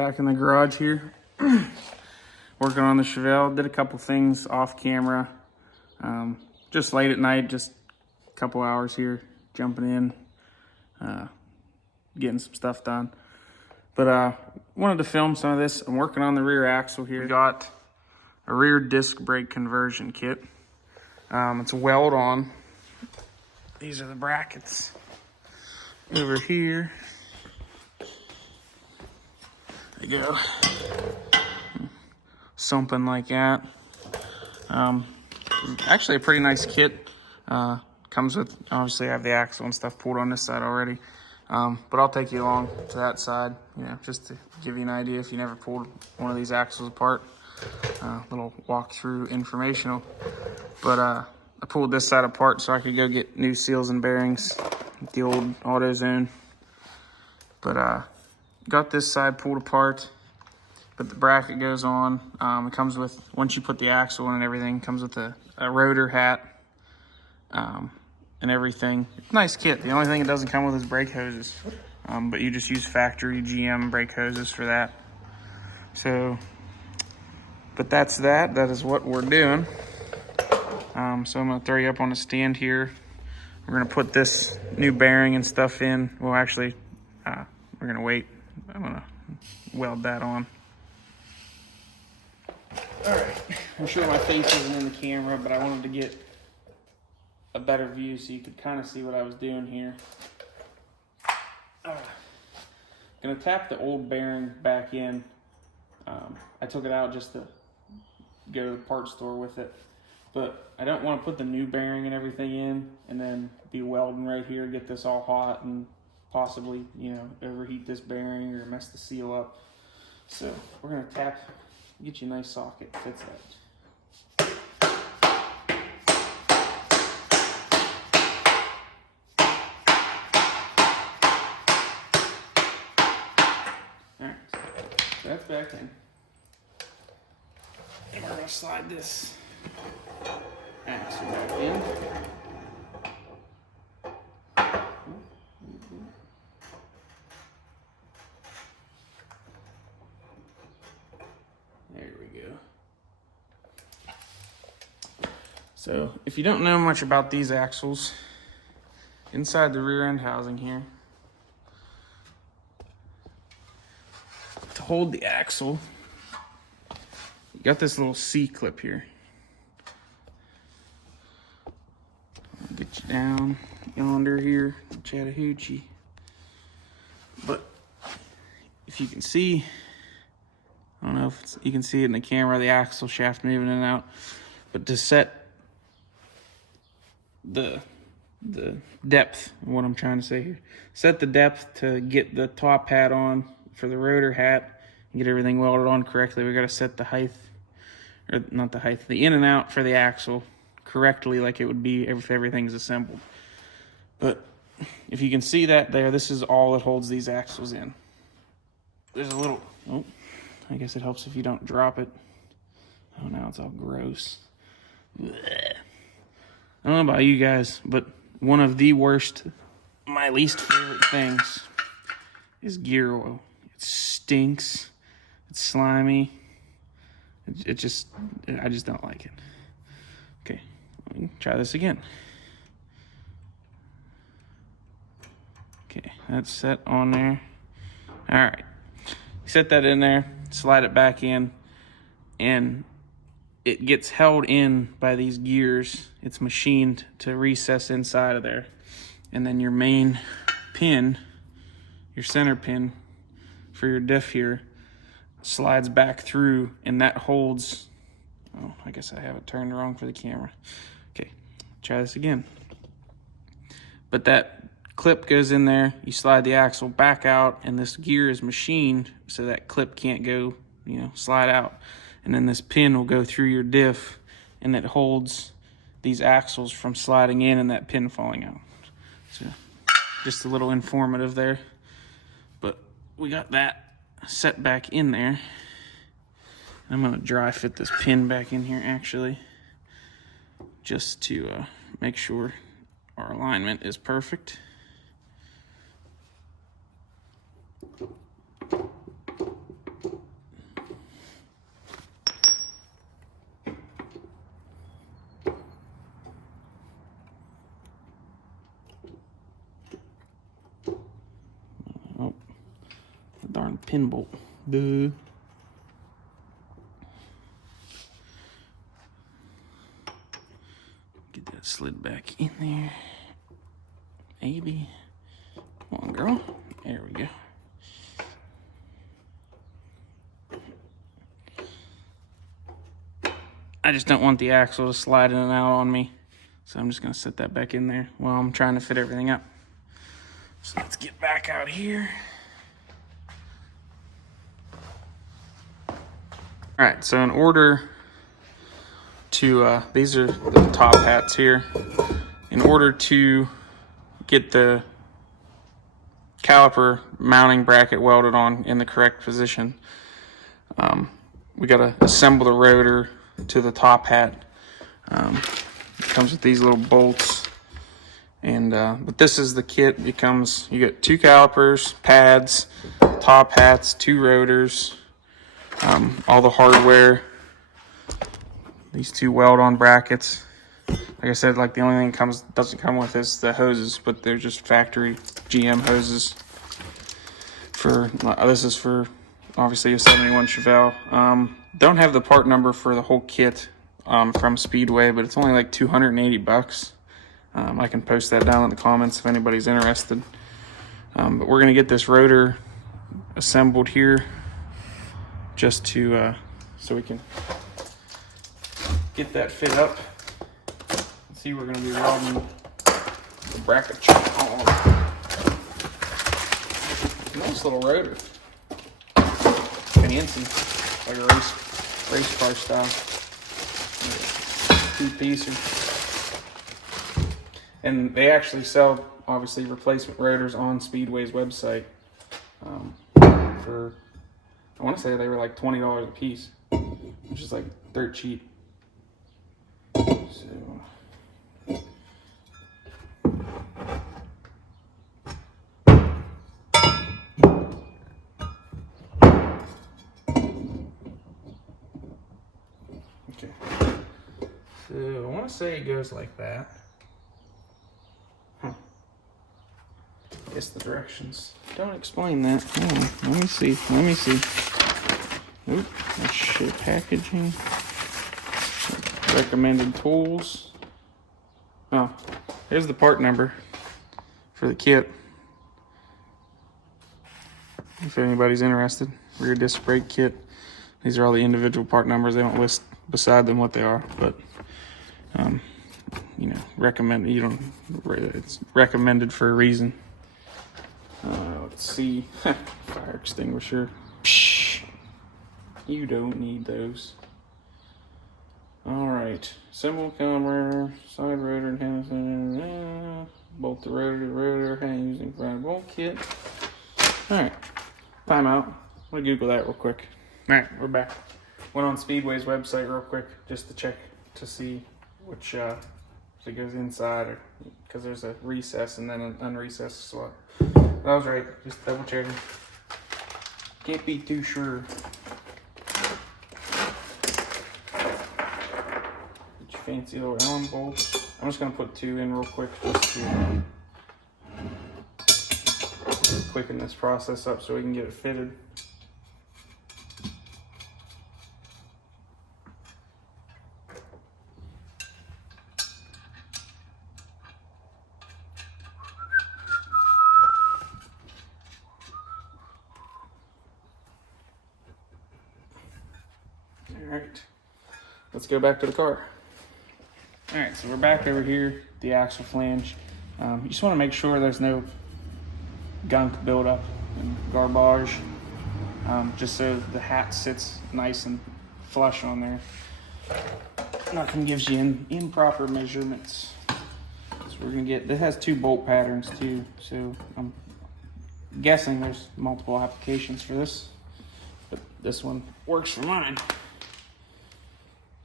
back in the garage here, working on the Chevelle. Did a couple things off camera, just late at night, just a couple hours here, jumping in, getting some stuff done. But wanted to film some of this. I'm working on the rear axle here. We got a rear disc brake conversion kit. It's weld on. These are the brackets over here. There you go. Something like that. Actually a pretty nice kit. Comes with, obviously I have the axle and stuff pulled on this side already. But I'll take you along to that side, just to give you an idea if you never pulled one of these axles apart. Little walkthrough informational. But I pulled this side apart so I could go get new seals and bearings with the old AutoZone. But got this side pulled apart, but the bracket goes on. It comes with, once you put the axle in and everything, it comes with a rotor hat and everything. Nice kit. The only thing it doesn't come with is brake hoses, but you just use factory GM brake hoses for that. So, but that's that. That is what we're doing. So I'm going to throw you up on a stand here. We're going to put this new bearing and stuff in. Well, actually, we're going to wait. I'm going to weld that on. All right. I'm sure my face isn't in the camera, but I wanted to get a better view so you could kind of see what I was doing here. Going to tap the old bearing back in. I took it out just to go to the parts store with it. But I don't want to put the new bearing and everything in and then be welding right here, get this all hot and possibly, overheat this bearing or mess the seal up. So we're going to tap, get you a nice socket, fits that. Alright, so that's back in. And we're going to slide this axle back in. There we go. So if you don't know much about these axles, inside the rear end housing here, to hold the axle, you got this little C-clip here. I'll get you down yonder here, Chattahoochee. But if you can see, I don't know if you can see it in the camera, the axle shaft moving in and out, but to set the depth, what I'm trying to say here, set the depth to get the top hat on for the rotor hat and get everything welded on correctly. We got to set the height, or not the height, the in and out for the axle correctly, like it would be if everything's assembled. But if you can see that there, this is all that holds these axles in. There's a little, oh, I guess it helps if you don't drop it. Oh, now it's all gross. Blech. I don't know about you guys, but one of the worst, my least favorite things is gear oil. It stinks. It's slimy. I just don't like it. Okay, let me try this again. Okay, that's set on there. All right, set that in there, slide it back in, and it gets held in by these gears. It's machined to recess inside of there. And then your main pin, your center pin for your diff here, slides back through, and that holds, oh, I guess I have it turned wrong for the camera. Okay, try this again. But that clip goes in there, you slide the axle back out, and this gear is machined so that clip can't go, slide out. And then this pin will go through your diff, and it holds these axles from sliding in and that pin falling out. So just a little informative there. But we got that set back in there. I'm going to dry fit this pin back in here actually, just to make sure our alignment is perfect. pin bolt. Duh. Get that slid back in there. Maybe. Come on, girl. There we go. I just don't want the axle to slide in and out on me. So I'm just gonna set that back in there while I'm trying to fit everything up. So let's get back out here. All right, so in order to, these are the top hats here. In order to get the caliper mounting bracket welded on in the correct position, we gotta assemble the rotor to the top hat. It comes with these little bolts, and but this is the kit. It comes, you get 2 calipers, pads, top hats, 2 rotors, all the hardware, these 2 weld-on brackets. Like I said, like the only thing doesn't come with is the hoses, but they're just factory GM hoses. This is for obviously a 71 Chevelle. Don't have the part number for the whole kit from Speedway, but it's only like 280 bucks. I can post that down in the comments if anybody's interested. But we're gonna get this rotor assembled here just to so we can get that fit up. See, we're gonna be welding the bracket chuck on. Nice little rotor. Fancy, like a race car style. 2-piecer. And they actually sell, obviously, replacement rotors on Speedway's website for, I want to say they were like $20 a piece, which is like dirt cheap. So, okay. So I want to say it goes like that. I guess the directions don't explain that. Oh, let me see. Oop, that's shit packaging. Recommended tools. Oh, here's the part number for the kit. If anybody's interested, rear disc brake kit. These are all the individual part numbers. They don't list beside them what they are, but you know, it's recommended for a reason. Let's see. Fire extinguisher. Psh, you don't need those. Alright. Assemble caliper, side rotor, and hand bolt the rotor to the rotor, hand using fried bolt kit. Alright. Timeout. I'm gonna Google that real quick. Alright, we're back. Went on Speedway's website real quick just to check to see which if it goes inside, or because there's a recess and then an unrecessed slot. I was right, just double checking. Can't be too sure. Get your fancy little Allen bolts. I'm just gonna put 2 in real quick just to quicken this process up so we can get it fitted. Alright, let's go back to the car. Alright, so we're back over here, the axle flange. You just want to make sure there's no gunk buildup and garbage, just so the hat sits nice and flush on there. Nothing gives you improper measurements. So we're going to get, this has 2 bolt patterns too, so I'm guessing there's multiple applications for this, but this one works for mine.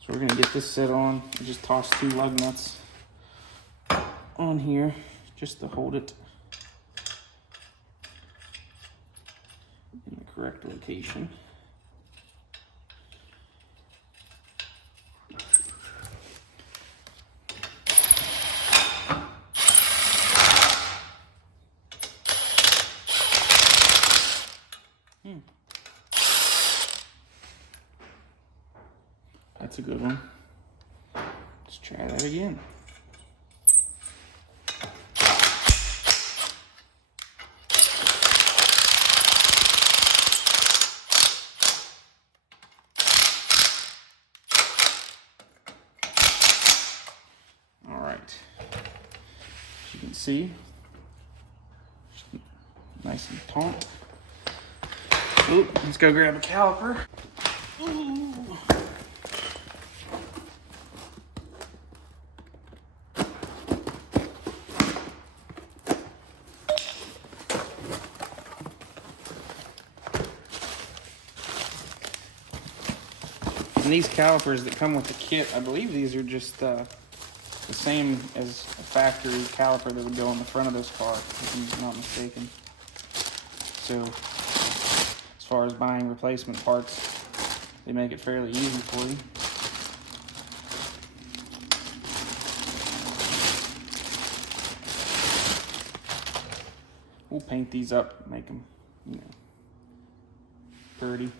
So we're gonna get this set on and just toss 2 lug nuts on here just to hold it in the correct location. That's a good one. Let's try that again. All right. As you can see, nice and taut. Ooh, let's go grab a caliper. Ooh. And these calipers that come with the kit, I believe these are just the same as a factory caliper that would go on the front of this car, if I'm not mistaken. So, as far as buying replacement parts, they make it fairly easy for you. We'll paint these up, make them, you know, pretty.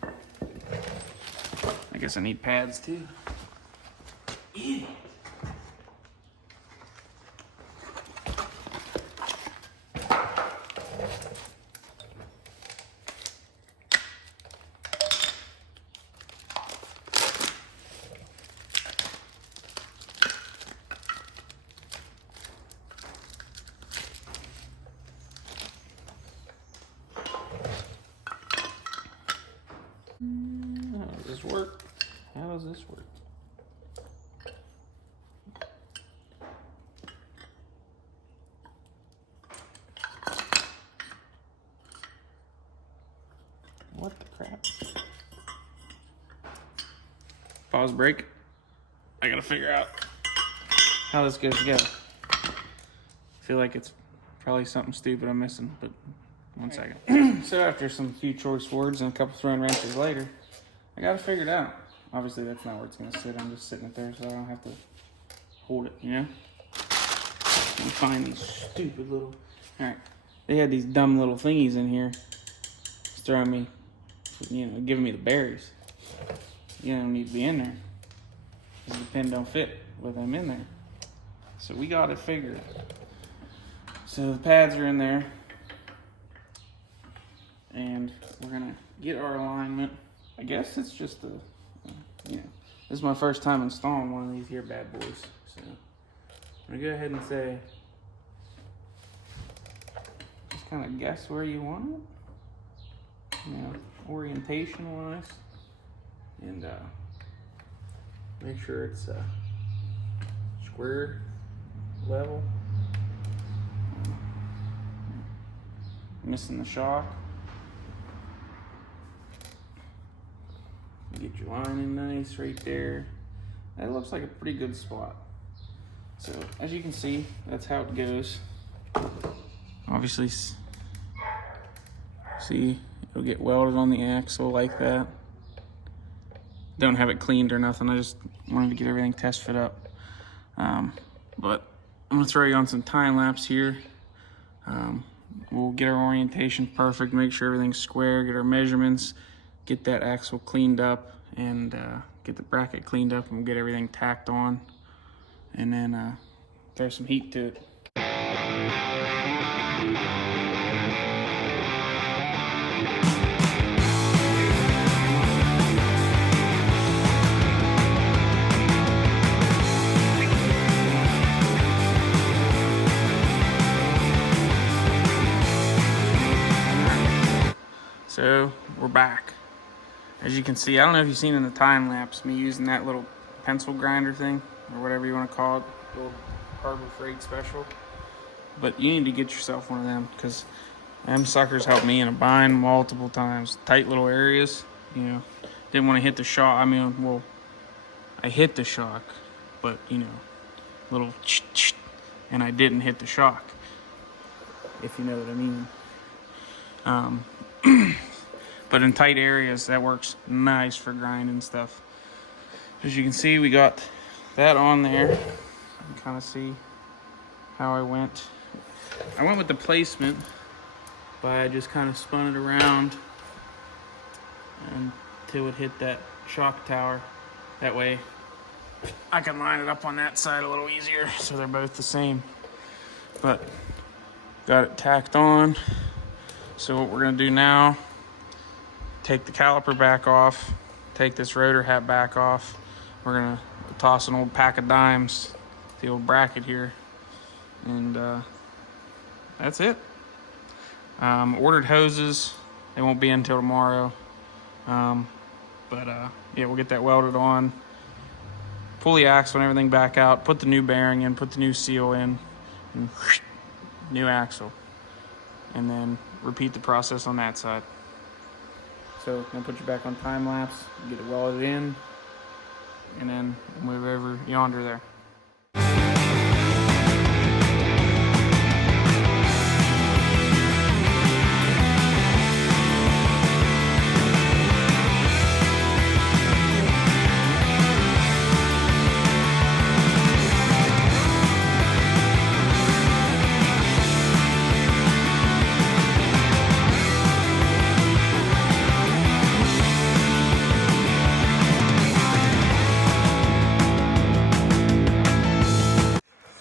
I guess I need pads too. Yeah. How does this work? How does this work? What the crap? Pause break. I gotta figure out how this goes together. I feel like it's probably something stupid I'm missing, but one second. So after some few choice words and a couple throwing wrenches later, I got it figured out. Obviously that's not where it's gonna sit. I'm just sitting it there so I don't have to hold it, you know? And find these stupid little, all right. They had these dumb little thingies in here. Just throwing me, you know, giving me the berries. You don't need to be in there. The pin don't fit with them in there. So we got it figured. So the pads are in there. And we're gonna get our alignment. I guess it's just a, you know, this is my first time installing one of these here bad boys. So I'm gonna go ahead and say, just kind of guess where you want it, you know, orientation wise, and make sure it's square level. Missing the shock. Get your line in nice right there. That looks like a pretty good spot. So as you can see, that's how it goes. Obviously, see, it'll get welded on the axle like that. Don't have it cleaned or nothing. I just wanted to get everything test fit up. But I'm gonna throw you on some time lapse here. We'll get our orientation perfect, make sure everything's square, get our measurements, get that axle cleaned up, and get the bracket cleaned up, and we'll get everything tacked on, and then throw some heat to it. So we're back. As you can see, I don't know if you've seen in the time lapse me using that little pencil grinder thing, or whatever you want to call it, little Harbor Freight special. But you need to get yourself one of them, because them suckers helped me in a bind multiple times. Tight little areas, you know. Didn't want to hit the shock. I mean, well, I hit the shock, but you know, little and I didn't hit the shock, if you know what I mean. But in tight areas, that works nice for grinding stuff. As you can see, we got that on there. You can kind of see how I went. I went with the placement, but I just kind of spun it around until it hit that shock tower. That way, I can line it up on that side a little easier so they're both the same. But got it tacked on. So what we're gonna do now, take the caliper back off, take this rotor hat back off. We're gonna toss an old pack of dimes, the old bracket here, and that's it. Ordered hoses, they won't be until tomorrow. Yeah, we'll get that welded on, pull the axle and everything back out, put the new bearing in, put the new seal in, and new axle. And then repeat the process on that side. So I'm gonna put you back on time lapse, get it welded in, and then move over yonder there.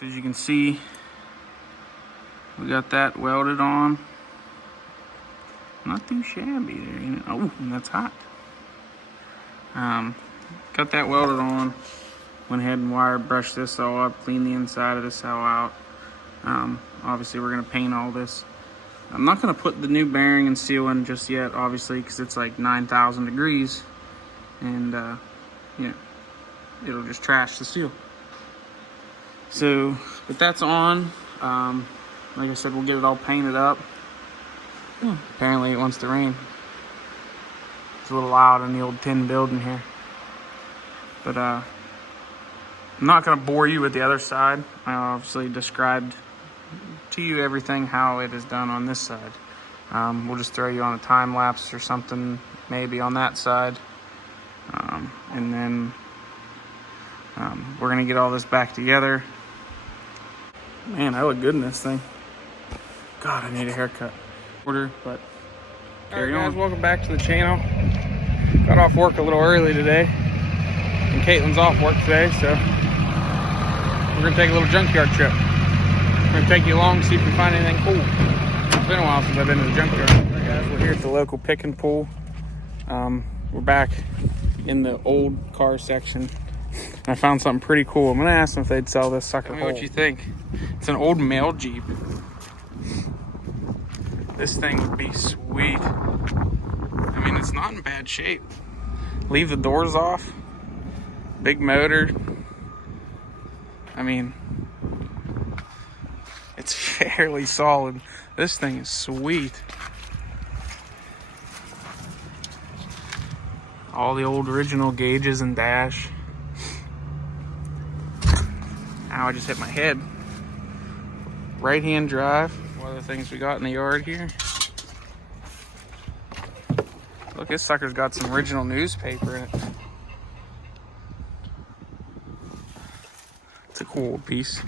As you can see, we got that welded on. Not too shabby there, you know. Oh, and that's hot. Got that welded on. Went ahead and wire brushed this all up, cleaned the inside of this all out. Obviously, we're gonna paint all this. I'm not gonna put the new bearing and seal in just yet, obviously, because it's like 9,000 degrees, and you know, it'll just trash the seal. So, but that's on. Like I said, we'll get it all painted up. Apparently it wants to rain. It's a little loud in the old tin building here. But I'm not gonna bore you with the other side. I obviously described to you everything how it is done on this side. We'll just throw you on a time lapse or something maybe on that side. And then we're gonna get all this back together. Man, I look good in this thing. God, I need a haircut. But carry on. Guys, welcome back to the channel. Got off work a little early today, and Caitlin's off work today, so we're gonna take a little junkyard trip. We're gonna take you along, see if we can find anything cool. It's been a while since I've been to the junkyard. All right, guys, we're here at the local pick and pull. We're back in the old car section. I found something pretty cool. I'm gonna ask them if they'd sell this sucker. Tell me what you think. It's an old mail Jeep. This thing would be sweet. I mean, it's not in bad shape. Leave the doors off. Big motor. I mean, it's fairly solid. This thing is sweet. All the old original gauges and dash. Ow, I just hit my head. Right-hand drive. One of the things we got in the yard here. Look, this sucker's got some original newspaper in it. It's a cool old piece.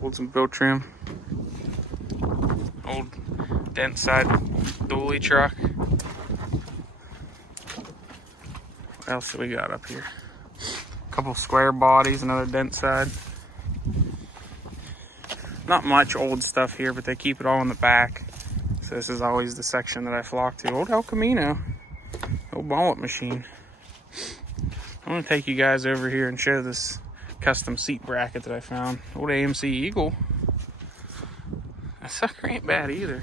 Holds some built trim. Old dent side dually truck. What else do we got up here? A couple square bodies, another dent side. Not much old stuff here, but they keep it all in the back. So this is always the section that I flock to. Old El Camino. Old wallet machine. I'm gonna take you guys over here and show this custom seat bracket that I found. Old AMC Eagle. That sucker ain't bad either.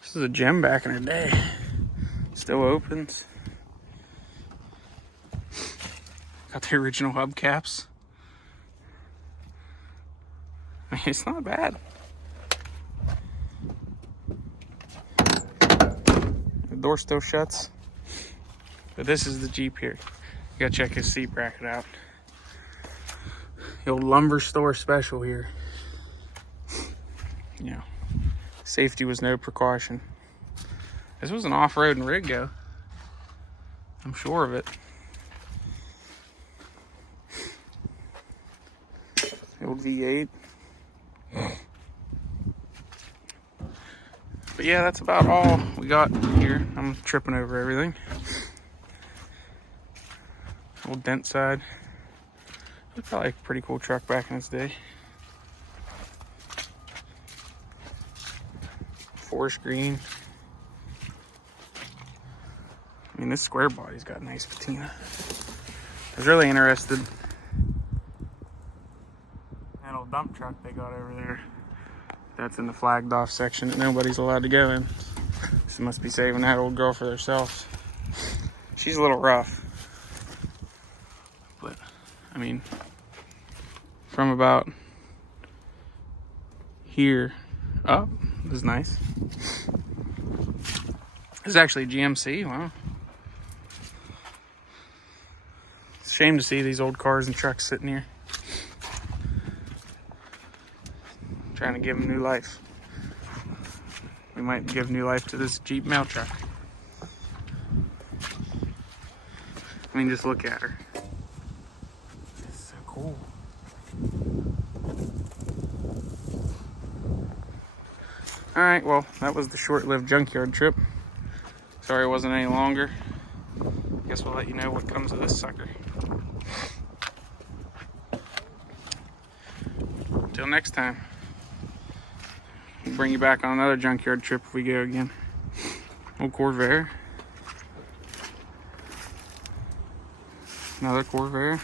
This is a gem back in the day. Still opens. Got the original hubcaps. I mean, it's not bad. The door still shuts. But this is the Jeep here. You gotta check his seat bracket out. The old lumber store special here. You know, safety was no precaution. This was an off-road and rig go. I'm sure of it. The old V8. But yeah, that's about all we got here. I'm tripping over everything. Old dent side. Looked like a pretty cool truck back in its day. Forest green. I mean, this square body's got nice patina. I was really interested. That old dump truck they got over there. That's in the flagged off section that nobody's allowed to go in. So must be saving that old girl for themselves. She's a little rough. But, I mean, from about here up is nice. This is actually a GMC, wow. It's a shame to see these old cars and trucks sitting here. Trying to give them new life. We might give new life to this Jeep mail truck. I mean, just look at her. It's so cool. Alright, well, that was the short-lived junkyard trip. Sorry it wasn't any longer. Guess we'll let you know what comes of this sucker. Until next time. We'll bring you back on another junkyard trip if we go again. Old Corvair. Another Corvair.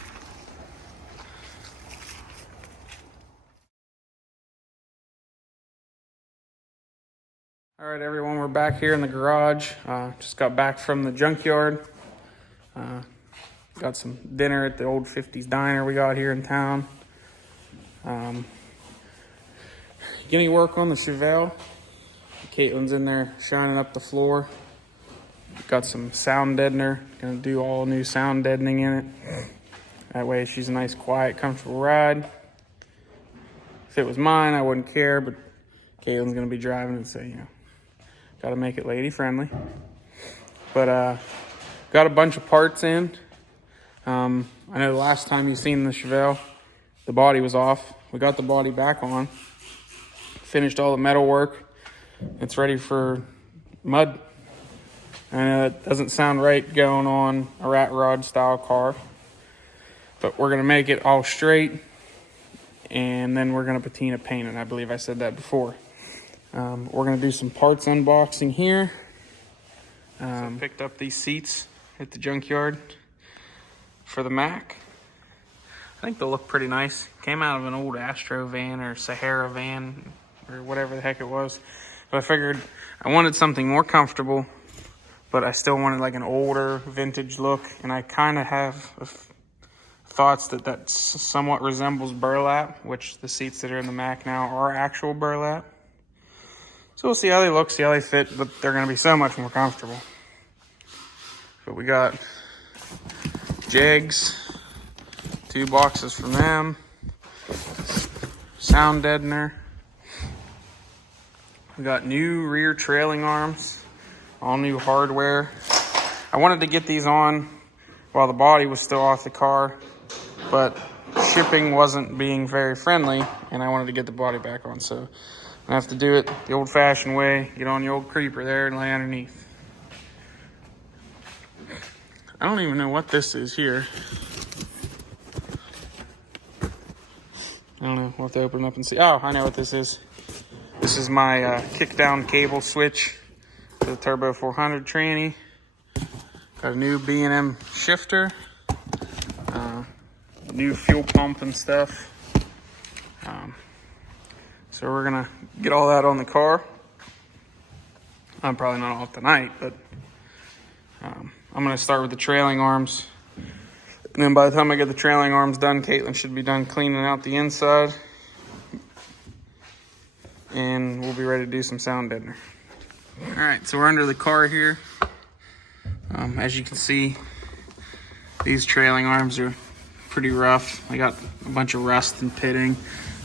All right, everyone, we're back here in the garage. Just got back from the junkyard. Got some dinner at the old 50s diner we got here in town. Getting work on the Chevelle. Caitlin's in there shining up the floor. Got some sound deadener. Gonna do all new sound deadening in it. That way she's a nice, quiet, comfortable ride. If it was mine, I wouldn't care, but Caitlin's gonna be driving it, so, you know, gotta make it lady friendly. But got a bunch of parts in. I know the last time you seen the Chevelle, the body was off. We got the body back on. Finished all the metal work. It's ready for mud. I know it doesn't sound right going on a rat rod style car, but we're gonna make it all straight, and then we're gonna patina paint it. I believe I said that before. We're gonna do some parts unboxing here. So picked up these seats at the junkyard for the Mac. I think they'll look pretty nice. Came out of an old Astro van or Sahara van or whatever the heck it was. But I figured I wanted something more comfortable, but I still wanted like an older vintage look. And I kind of have thoughts that somewhat resembles burlap, which the seats that are in the Mac now are actual burlap. So we'll see how they look, see how they fit, but they're gonna be so much more comfortable. But we got Jegs, 2 boxes from them, sound deadener. We got new rear trailing arms, all new hardware. I wanted to get these on while the body was still off the car, but shipping wasn't being very friendly, and I wanted to get the body back on, so I have to do it the old-fashioned way, get on the old creeper there and lay underneath. I don't even know what this is here. I don't know, we'll have to open it up and see. Oh, I know what this is. This is my kick-down cable switch for the Turbo 400 tranny. Got a new B&M shifter, new fuel pump and stuff. So we're gonna get all that on the car. I'm probably not off tonight, but I'm gonna start with the trailing arms. And then by the time I get the trailing arms done, Caitlin should be done cleaning out the inside. And we'll be ready to do some sound deadener. All right, so we're under the car here. As you can see, these trailing arms are pretty rough. I got a bunch of rust and pitting.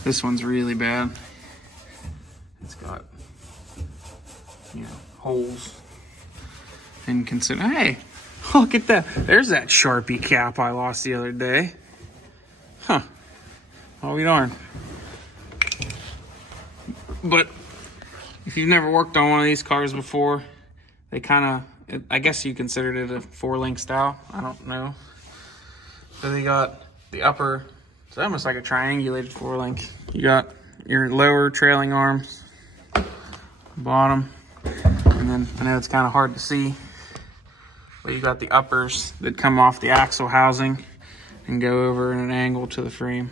This one's really bad. It's got, you know, holes. And consider, hey, look at that. There's that Sharpie cap I lost the other day. Huh. I'll be darned. But if you've never worked on one of these cars before, they kind of, I guess you considered it a 4-link style. I don't know. So they got the upper, it's almost like a triangulated 4-link. You got your lower trailing arms, bottom, and then I know it's kind of hard to see, but you got the uppers that come off the axle housing and go over in an angle to the frame.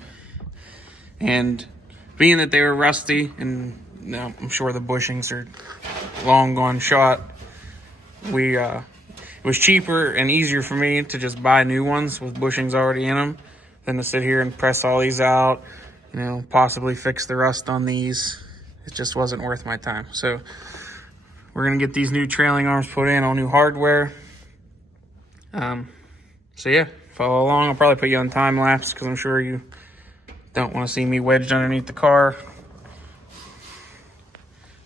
And being that they were rusty, and I'm sure the bushings are long gone shot, it was cheaper and easier for me to just buy new ones with bushings already in them than to sit here and press all these out, possibly fix the rust on these. It just wasn't worth my time. So we're gonna get these new trailing arms put in on new hardware. So yeah, follow along. I'll probably put you on time lapse because I'm sure you don't want to see me wedged underneath the car.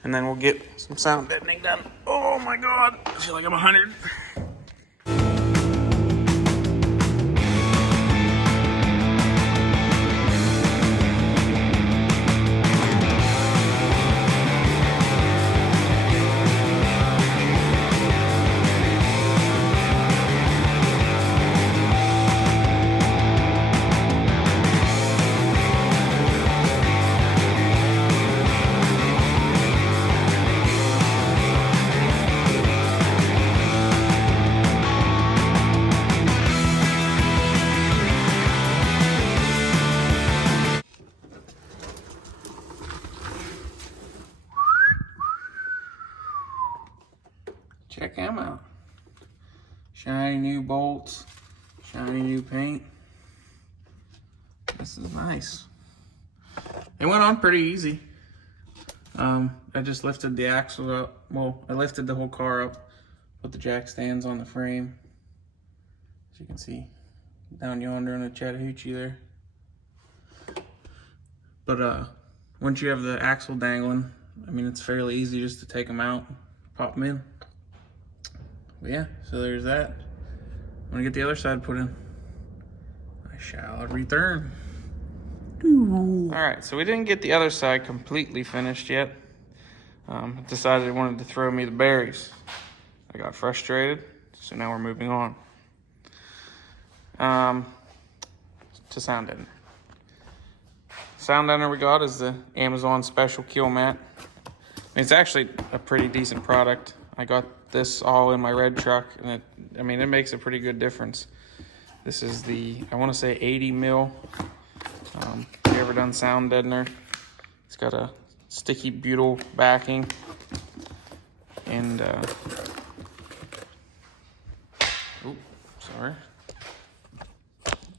And then we'll get some sound deadening done. Oh my God, I feel like I'm 100. Check them out. Shiny new bolts, shiny new paint. This is nice. It went on pretty easy. I just lifted the axle up. Well, I lifted the whole car up, put the jack stands on the frame. As you can see, down yonder in the Chattahoochee there. But once you have the axle dangling, I mean, it's fairly easy just to take them out, pop them in. But yeah, so there's that. I'm gonna get the other side put in. I shall return. All right, so we didn't get the other side completely finished yet. Decided it wanted to throw me the berries. I got frustrated, so now we're moving on. To sound deadener. Sound deadener we got is the Amazon Special Kill Mat. It's actually a pretty decent product. I got this all in my red truck, and it makes a pretty good difference. This is the, I want to say 80 mil. If you ever done sound deadener, it's got a sticky butyl backing, and sorry,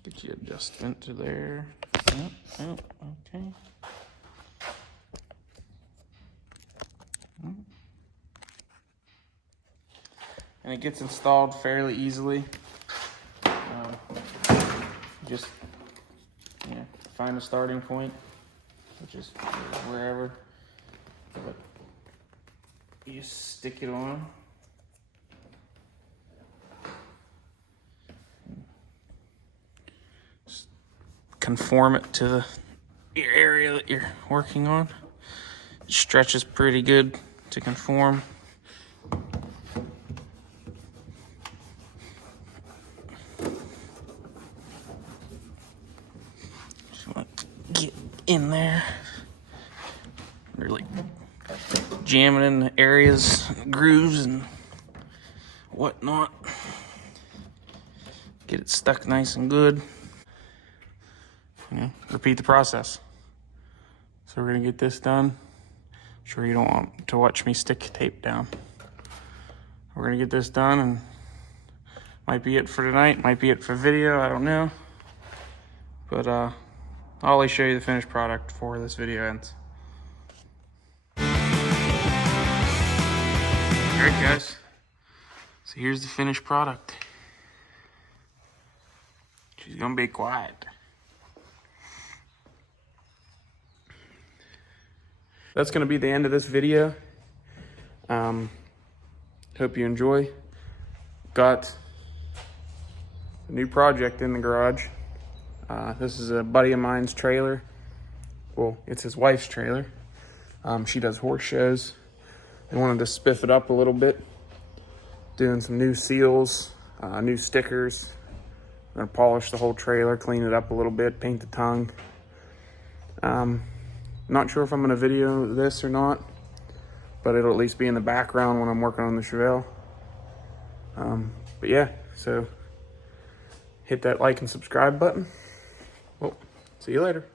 get you adjustment to there. Okay. And it gets installed fairly easily. Just find a starting point, which is wherever. But you just stick it on. Just conform it to the area that you're working on. It stretches pretty good to conform. Get in there, really jamming in the areas, grooves and whatnot. Get it stuck nice and good. Repeat the process. So we're gonna get this done. I'm sure you don't want to watch me stick tape down. We're gonna get this done, and might be it for tonight, might be it for video, I don't know. But I'll always show you the finished product before this video ends. Alright guys, so here's the finished product. She's gonna be quiet. That's gonna be the end of this video. Hope you enjoy. Got a new project in the garage. This is a buddy of mine's trailer. Well, it's his wife's trailer. She does horse shows. They wanted to spiff it up a little bit, doing some new seals, new stickers. I'm gonna polish the whole trailer, clean it up a little bit, paint the tongue. Not sure if I'm gonna video this or not, but it'll at least be in the background when I'm working on the Chevelle. But yeah, so hit that like and subscribe button. Well, see you later.